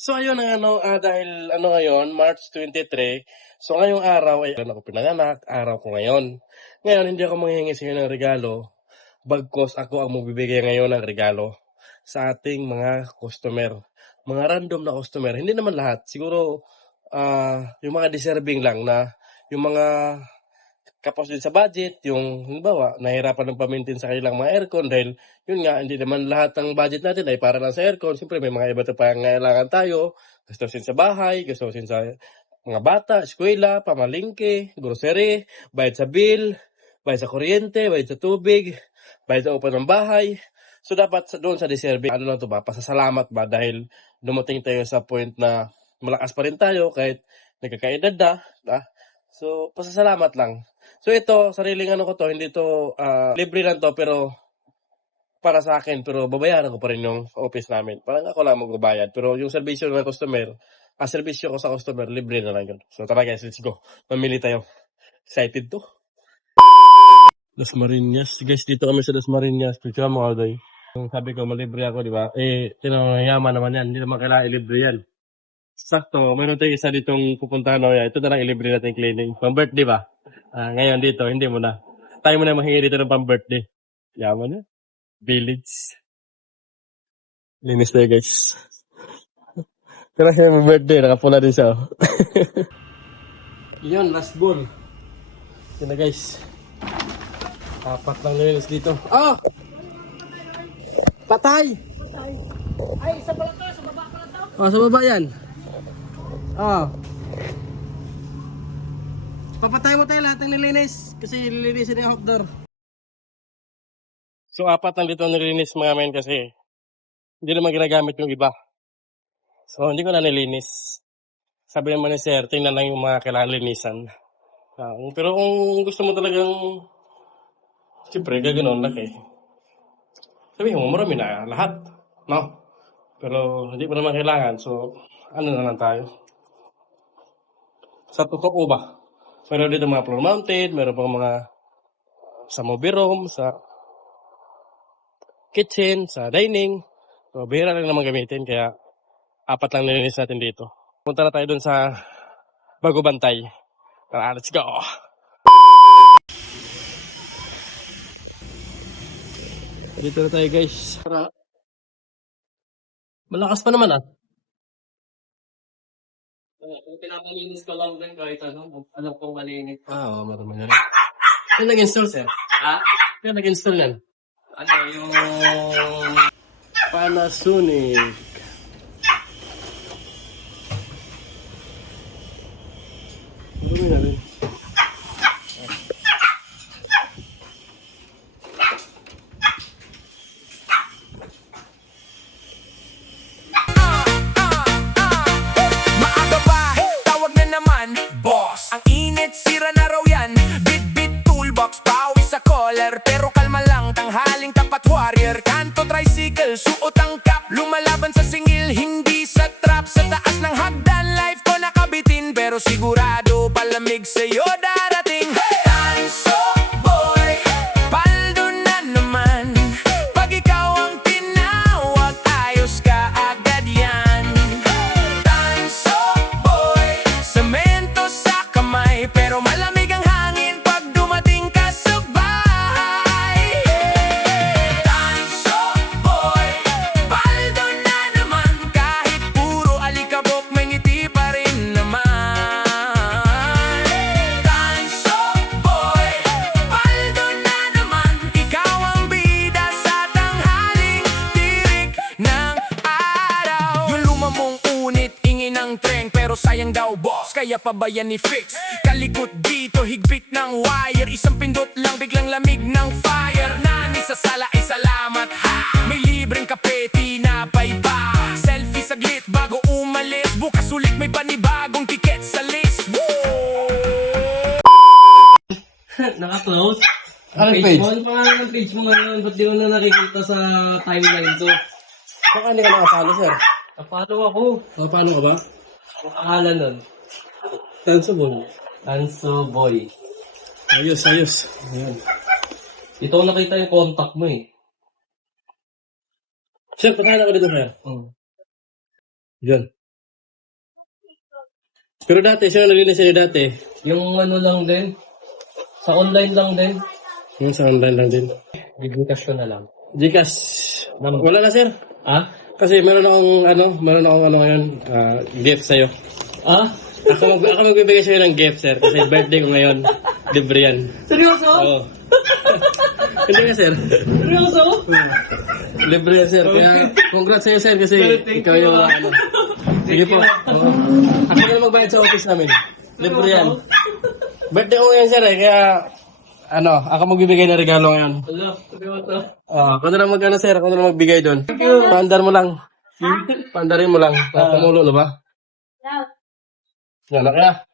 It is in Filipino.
So ayun ang dahil ngayon, March 23, so ngayong araw ay ako pinanganak, araw ko ngayon. Ngayon, hindi ako manghihingi sa inyo ng regalo, bagkus ako ang magbibigay ngayon ng regalo sa ating mga customer. Mga random na customer, hindi naman lahat. Siguro, yung mga deserving lang na, yung mga kapos din sa budget, yung halimbawa, nahirapan ng pa-maintain sa kanilang mga aircon dahil yun nga, hindi naman lahat ng budget natin ay para lang sa aircon. Siyempre may mga iba't pangangailangan tayo, gastusin sa bahay, gastusin sa mga bata, eskwela, pamalingke, grocery, bayad sa bill, bayad sa kuryente, bayad sa tubig, bayad sa upa ng bahay. So dapat doon sa deserving, ano lang to ba, pasasalamat ba dahil dumating tayo sa point na malakas pa rin tayo kahit nagkakaedad na. So pasasalamat lang. So ito, sariling ko to, hindi to, libre lang to, pero para sa akin, pero babayaran ko pa rin yung office namin. Parang ako lang magbabayad. Pero yung serbisyo ng customer, serbisyo ko sa customer, libre na lang yun. So tara guys, let's go. Mamili tayo. Excited to. Las Marinas. Guys, dito kami sa Las Marinas. Picture mo ka, Day. Yung sabi ko, malibre ako, di ba? Tinangayaman naman yan. Hindi naman kailangan ilibre yan. Sakto, mayroon tayong isa ditong pupuntahan o ito na lang ilibre natin cleaning. Pang-birthday ba? Ngayon dito, hindi mo na. Tayo mo na mahingi dito ng pang-birthday. Yaman na. Village. Linis tayo guys. Pero siya yung birthday, nakapula din siya. Yun, last goal. Yun na guys. 4 lang nilinis dito. Patay! Ay, sa pala to, sa baba pala to. Sa baba yan. Papatay mo tayo lahat ng nilinis kasi nilinisin yung outdoor. So 4 lang dito nilinis mga men kasi hindi naman ginagamit yung iba. So hindi ko na nilinis. Sabi naman ni sir, tingnan lang yung mga kailangan linisan. Pero kung gusto mo talagang siyempre gaganon laki. Sabi mo marami na lahat. No? Pero hindi mo naman kailangan. So ano na lang tayo. Sa tukok mo ba? Meron dito mga floor mounted, meron pang mga sa movie room, sa kitchen, sa dining. So, bihira lang naman gamitin, kaya 4 lang nilinis natin dito. Punta na tayo dun sa Bago Bantay. Tara, let's go! Dito na tayo guys. Malakas pa naman Kung pinapalinis ko lang din kahit alam kong malinis. Oo, marami na rin. Yung nag-install sir? Yung nag-install yan? Yung Panasonic. Marami na rin. Maaga pa, tawag na naman, boss. Ang init, sira na raw yan. Bit-bit toolbox, pawis sa collar. Pero kalma lang, tanghaling tapat warrior. Kanto tricycle, suot ang cap. Lumalaban sa singil, hindi sa trap. Sa taas ng hagdan, life ko nakabitin. Pero sigurado, palamig sa'yo darating. Tanso boy, paldo na naman. Pag ikaw ang tinawag, ayos ka agad yan. Tanso boy, semento sa kamay. Pero malamig ang hangin pag dumating ka sa bahay. Tanso boy, paldo na naman. Kahit puro alikabok, may ngiti pa rin naman. Tanso boy, paldo na naman. Ikaw ang bida sa tanghaling tirik ng araw. Yung luma mong unit, ingin ng tren. Pero sayang daw boss, kaya pa ba yan i-fix? Kalikot dito, higpit ng wire. Isang pindot lang, biglang lamig ng fire. Nani sa sala ay salamat ha. May libreng kape, tinapay pa. Selfie saglit bago umalis. Bukas ulit may panibagong tiket sa list. Woo! naka-close. Anong page? Ano pangalan ng page mo ngayon? Ba't di ko na nakikita sa timeline to? Baka hindi ka nakasalo sir. Napalo ako. Paano ka ba? Ang pangalan nun? Tansobol. Tanso Boy. Ayos. Ayan. Dito ko nakita yung contact mo eh. Sir, patahan ako dito sir. Yan. Pero dati, sino naglinis sa'yo dati? Yung ano lang din. Sa online lang din. Yung sa online lang din. Gcash ko na lang. Gcash. Wala na, sir. Ah? Kasi meron akong ano ngayon, gift sa'yo. Ah? Ako magbibigay sa'yo ng gift, sir. Kasi birthday ko ngayon. Libre yan. Seryoso? Oo. Hindi nga, sir. Seryoso? Libre yan, sir. Kaya, congrats sa'yo, sir. Kasi Thank ikaw you, yung ah. ano. Sige po. Oo. Ako na magbayad sa office namin. Libre yan. Birthday ko ngayon, sir. Kaya, ako magbibigay ng regalo ngayon. Ala, seryoso. Ako na lang sir. Ako na lang magbigay doon. Paandar mo lang. Paandarin mo lang. Pamulo na ba? Yan, okay na.